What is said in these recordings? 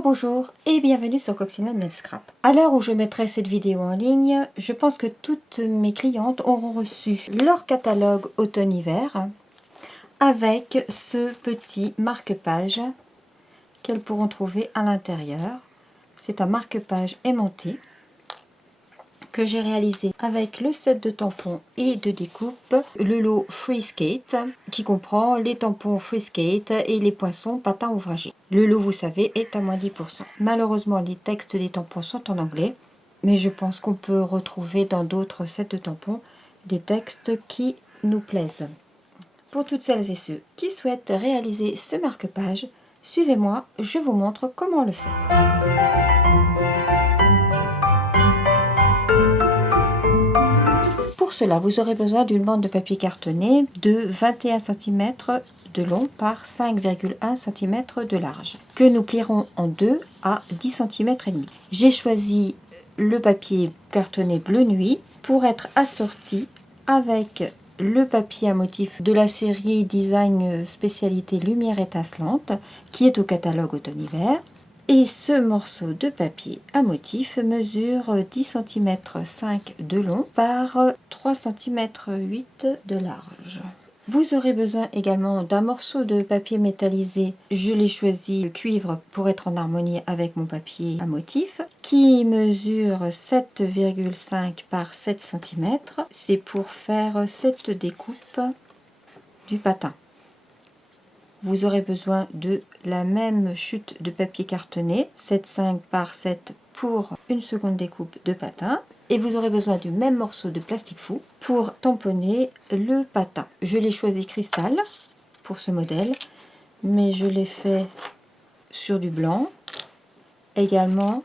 Bonjour et bienvenue sur Coccinelle Nail Scrap. À l'heure où je mettrai cette vidéo en ligne, je pense que toutes mes clientes auront reçu leur catalogue automne-hiver avec ce petit marque-page qu'elles pourront trouver à l'intérieur. C'est un marque-page aimanté que j'ai réalisé avec le set de tampons et de découpe, le lot Free Skate, qui comprend les tampons Free Skate et les poinçons patins ouvragés. Le lot, vous savez, est à moins 10%. Malheureusement, les textes des tampons sont en anglais, mais je pense qu'on peut retrouver dans d'autres sets de tampons des textes qui nous plaisent. Pour toutes celles et ceux qui souhaitent réaliser ce marque-page, suivez-moi, je vous montre comment on le fait. Pour cela, vous aurez besoin d'une bande de papier cartonné de 21 cm de long par 5,1 cm de large, que nous plierons en deux à 10 cm et demi. J'ai choisi le papier cartonné bleu nuit pour être assorti avec le papier à motif de la série Design Spécialité Lumière Étincelante, qui est au catalogue automne-hiver. Et ce morceau de papier à motif mesure 10 cm 5 de long par 3 cm 8 de large. Vous aurez besoin également d'un morceau de papier métallisé. Je l'ai choisi cuivre pour être en harmonie avec mon papier à motif, qui mesure 7,5 par 7 cm. C'est pour faire cette découpe du patin. Vous aurez besoin de la même chute de papier cartonné, 7,5 par 7 pour une seconde découpe de patin. Et vous aurez besoin du même morceau de plastique fou pour tamponner le patin. Je l'ai choisi cristal pour ce modèle, mais je l'ai fait sur du blanc, également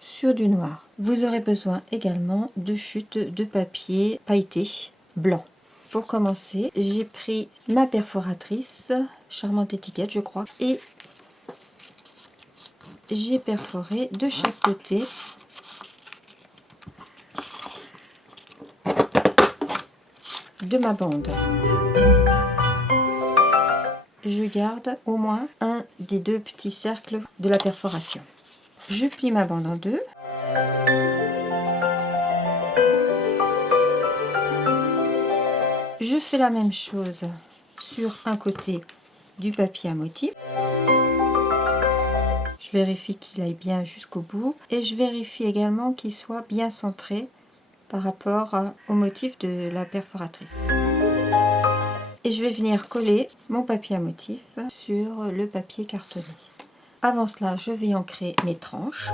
sur du noir. Vous aurez besoin également de chutes de papier pailleté blanc. Pour commencer, j'ai pris ma perforatrice, charmante étiquette je crois, et j'ai perforé de chaque côté de ma bande. Je garde au moins un des deux petits cercles de la perforation. Je plie ma bande en deux. Je fais la même chose sur un côté du papier à motif. Je vérifie qu'il aille bien jusqu'au bout et je vérifie également qu'il soit bien centré par rapport au motif de la perforatrice. Et je vais venir coller mon papier à motif sur le papier cartonné. Avant cela, je vais ancrer mes tranches.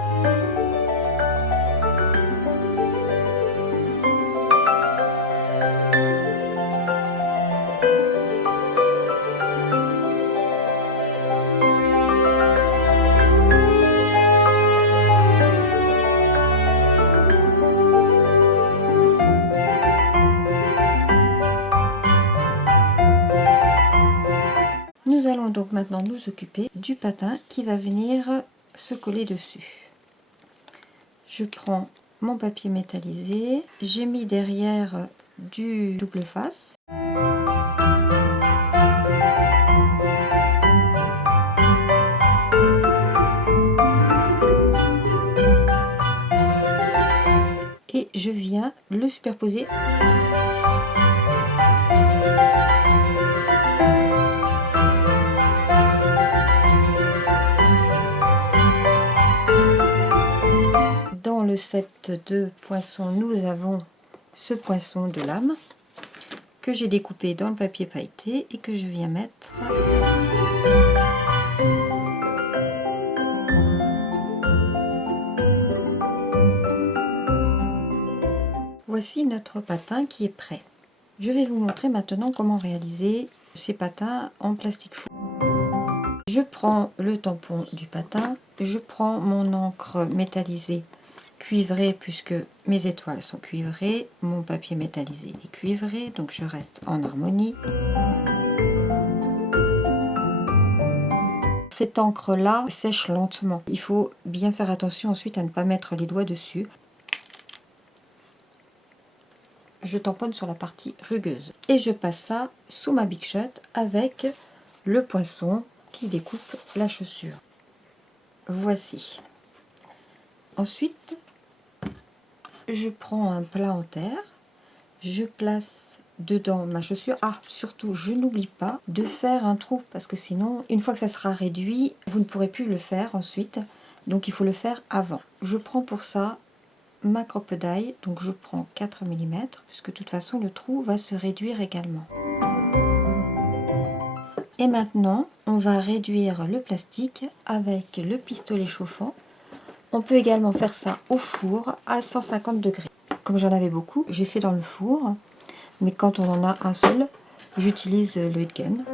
Nous allons donc maintenant nous occuper du patin qui va venir se coller dessus. Je prends mon papier métallisé, j'ai mis derrière du double face. Et je viens le superposer. Dans le set de poinçons, nous avons ce poinçon de lame que j'ai découpé dans le papier pailleté et que je viens mettre Voici notre patin qui est prêt. Je vais vous montrer maintenant comment réaliser ces patins en plastique fou. Je prends le tampon du patin, je prends mon encre métallisée cuivrée puisque mes étoiles sont cuivrées, mon papier métallisé est cuivré, donc je reste en harmonie. Cette encre là sèche lentement, il faut bien faire attention ensuite à ne pas mettre les doigts dessus. Je tamponne sur la partie rugueuse et je passe ça sous ma Big Shot avec le poinçon qui découpe la chaussure. voici. Ensuite, je prends un plat en terre, je place dedans ma chaussure. Ah, surtout, je n'oublie pas de faire un trou, parce que sinon, une fois que ça sera réduit, vous ne pourrez plus le faire ensuite. Donc, il faut le faire avant. Je prends pour ça ma crocodile, donc je prends 4 mm, puisque de toute façon, le trou va se réduire également. Et maintenant, on va réduire le plastique avec le pistolet chauffant. On peut également faire ça au four à 150 degrés. Comme j'en avais beaucoup, j'ai fait dans le four. Mais quand on en a un seul, j'utilise le heat gun.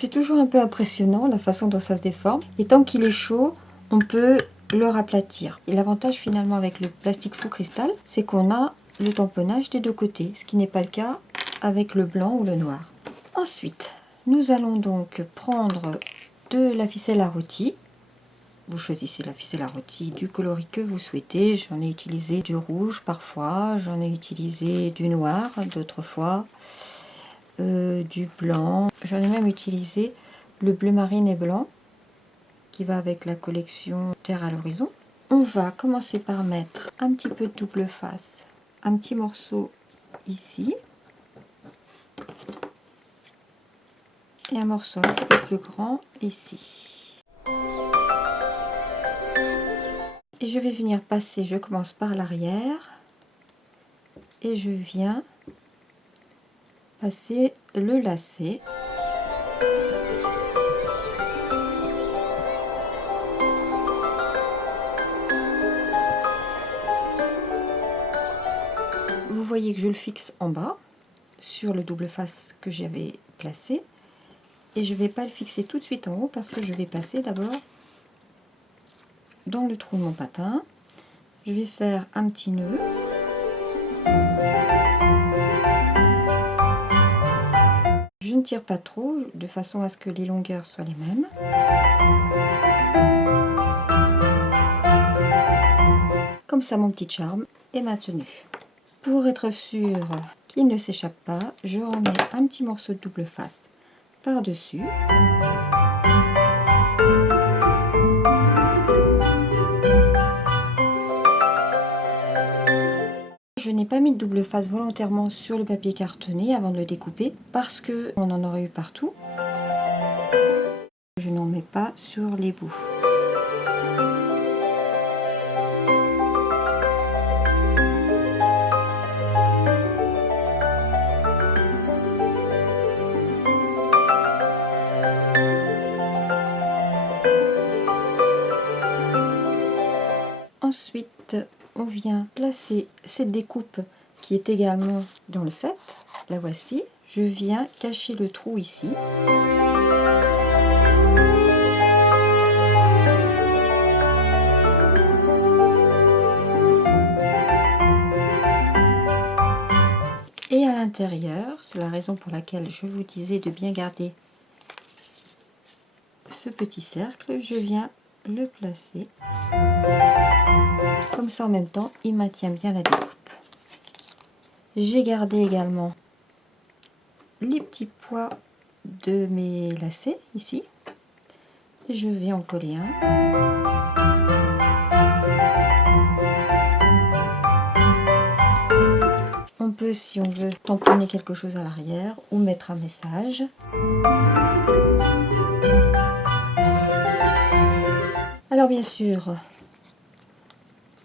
C'est toujours un peu impressionnant la façon dont ça se déforme. Et tant qu'il est chaud, on peut le raplatir. Et l'avantage finalement avec le plastique faux cristal, c'est qu'on a le tamponnage des deux côtés, ce qui n'est pas le cas avec le blanc ou le noir. Ensuite, nous allons donc prendre de la ficelle à rôti. Vous choisissez la ficelle à rôti du coloris que vous souhaitez. J'en ai utilisé du rouge parfois, j'en ai utilisé du noir d'autres fois, du blanc. J'en ai même utilisé le bleu marine et blanc qui va avec la collection Terre à l'horizon. On va commencer par mettre un petit peu de double face, un petit morceau ici et un morceau un petit peu plus grand ici. Et je vais venir passer, je commence par l'arrière et je viens passer le lacet. Vous voyez que je le fixe en bas sur le double face que j'avais placé et je ne vais pas le fixer tout de suite en haut parce que je vais passer d'abord dans le trou de mon patin. Je vais faire un petit nœud. Je ne tire pas trop de façon à ce que les longueurs soient les mêmes. Comme ça, mon petit charme est maintenu. Pour être sûr qu'il ne s'échappe pas, je remets un petit morceau de double face par-dessus. Je n'ai pas mis de double face volontairement sur le papier cartonné avant de le découper parce qu'on en aurait eu partout. Je n'en mets pas sur les bouts. Ensuite, on vient placer cette découpe qui est également dans le set. La voici. Je viens cacher le trou ici. Et à l'intérieur, c'est la raison pour laquelle je vous disais de bien garder ce petit cercle, je viens le placer. Comme ça en même temps, il maintient bien la découpe. J'ai gardé également les petits pois de mes lacets ici. Et je vais en coller un. On peut, si on veut, tamponner quelque chose à l'arrière ou mettre un message. Alors bien sûr,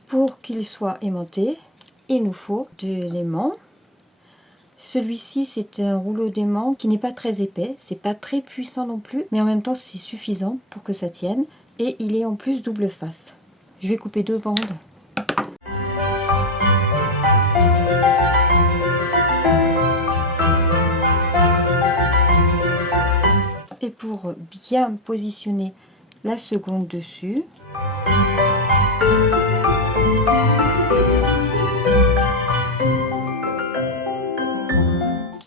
pour qu'il soit aimanté, il nous faut de l'aimant. Celui-ci, c'est un rouleau d'aimant qui n'est pas très épais, c'est pas très puissant non plus, mais en même temps c'est suffisant pour que ça tienne. Et il est en plus double face. Je vais couper 2 bandes. Et pour bien positionner la seconde dessus,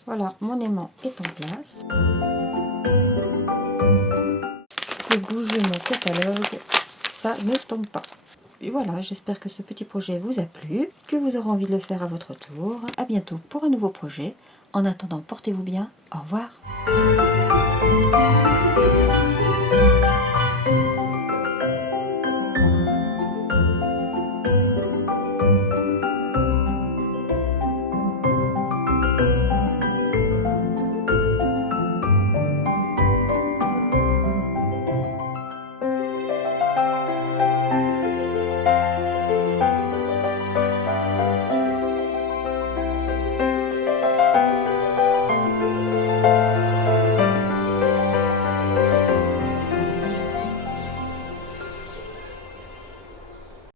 voilà, mon aimant est en place. Je peux bouger catalogue, ça ne tombe pas. Et voilà, j'espère que ce petit projet vous a plu, que vous aurez envie de le faire à votre tour. À bientôt pour un nouveau projet. En attendant, portez-vous bien. Au revoir.